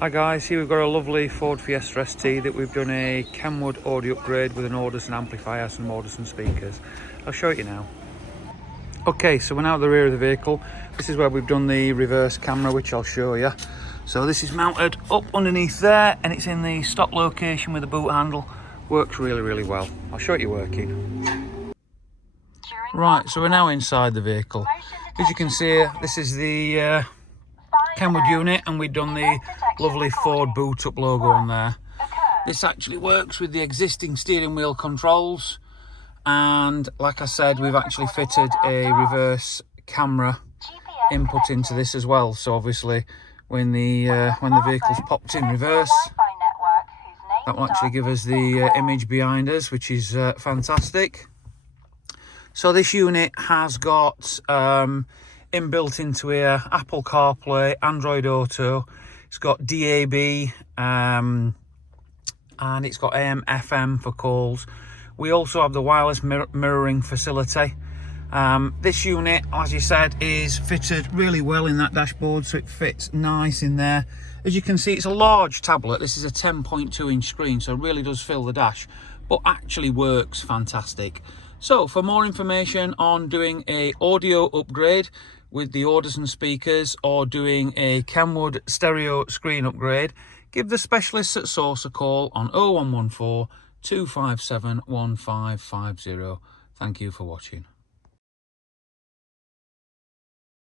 Hi guys, here we've got a lovely Ford Fiesta ST that we've done a KENWOOD audio upgrade with an Audison amplifier, some Audison speakers. I'll show it you now. Okay, so we're now at the rear of the vehicle. This is where we've done the reverse camera, which I'll show you. So this is mounted up underneath there and it's in the stock location with the boot handle. Works really well. I'll show it you working. Right, so we're now inside the vehicle. As you can see, this is the KENWOOD unit, and we've done the lovely Ford boot up logo on there. This actually works with the existing steering wheel controls, and like I said, we've actually fitted a reverse camera input into this as well. So obviously when the vehicle's popped in reverse, that will actually give us the image behind us, which is fantastic. So this unit has got inbuilt into here Apple CarPlay, Android Auto. It's got DAB, and it's got AM, FM for calls. We also have the wireless mirroring facility. This unit, as you said, is fitted really well in that dashboard, so it fits nice in there. As you can see, it's a large tablet. This is a 10.2 inch screen, so it really does fill the dash, but actually works fantastic. So for more information on doing a audio upgrade with the Audison speakers or doing a KENWOOD stereo screen upgrade, give the specialists at Source a call on 0114 257 1550. Thank you for watching.